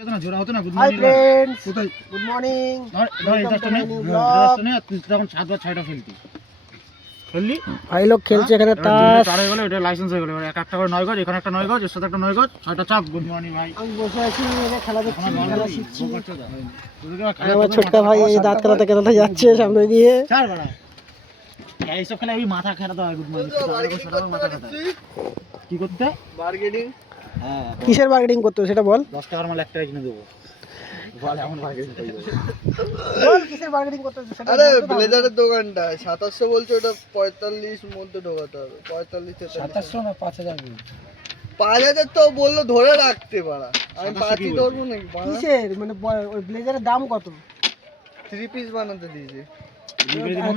জোড়া হতো না। গুড হাই মর্নিং ফ্রেন্ডস, কোথায় গুড মর্নিং। ধর এই দশটা নে দশটা নে তুই তখন 7 বা 6টা খেলতি খেললি ভাই লোক খেলছে এখানে তাস। তার হয়ে গেল, এটা লাইসেন্স হয়ে গেল। এবার এক একটা করে 9 গজ, এখানে একটা 9 গজ, এর সাথে একটা 9 গজ, 6টা চাপ। গুড মর্নিং ভাই। আমি বসে আছি, এখানে খেলা দেখছি, খেলা শিখছি। আমার ছোটকা ভাই এই দাঁত খেলাতে খেলাতে যাচ্ছে সামনে দিয়ে। চার বাড়া এইসব খেলা এই মাথা খাটাতে হয়। গুড মর্নিং মাথা খাটা কি করতে বার্গেনিং। হ্যাঁ কিসের বার্গেনিং করতে হবে সেটা বল। 10 টাকার মাল 1 টাকা কিনে দেবো। বল এমন বার্গেনিং করবো। বল কিসের বার্গেনিং করতে হবে সেটা। আরে ব্লেজারের দোকানটা 2700 বলছে, ওটা 45 মধ্যে ঢোকাতে হবে। 45 2700 না 5000 5000 তো বললো ধরে রাখতে পারা, আমি 5ই ধরবো নাকি? কিসের মানে ওই ব্লেজারের দাম কত? 3 পিস বানাতে দিয়েছে।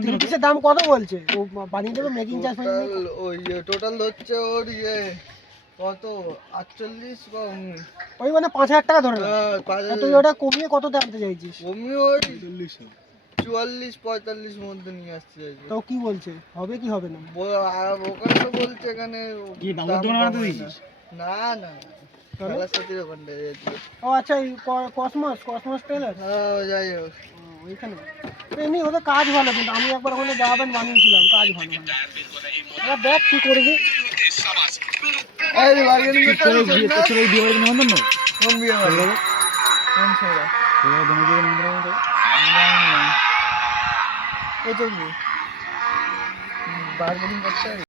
3 পিসের দাম কত বলছে? ও বানিয়ে দেবে মেকিং চার্জ ফেলে। টোটাল ওই টোটাল হচ্ছে ওর কত 48 বা ওই মানে 5000 টাকা ধরে না। 5000 তুই ওটা কমিয়ে কততে আনতে চাইছিস? কমি ওই 44 45 মধ্যে নিয়ে আসতে চাইছে। তো কি বলছে, হবে কি হবে না? আর ওখানে তো বলছে এখানে কি বাবুর দোকানে বানাতে দিয়েছিস? না না খেলার সাথে ওখানটা ও আচ্ছা, এই কসমস টেলার। হ্যাঁ যাই হোক ওইখানে এমনি ওদের কাজ ভালো, কিন্তু আমি একবার ওখানে জামা প্যান্ট বানিয়েছিলাম, কাজ ভালো। এবার দেখ কি করবি। এই বার্গেনিং করতে হবে তোর এই বিয়ে বাড়িতে নিমন্ত্রণ না? কোন বিয়ে হবে? কোন ছেড়া? তোর বন্ধুদের নিমন্ত্রণ আছে? ও তো বার্গেনিং করতে হবে।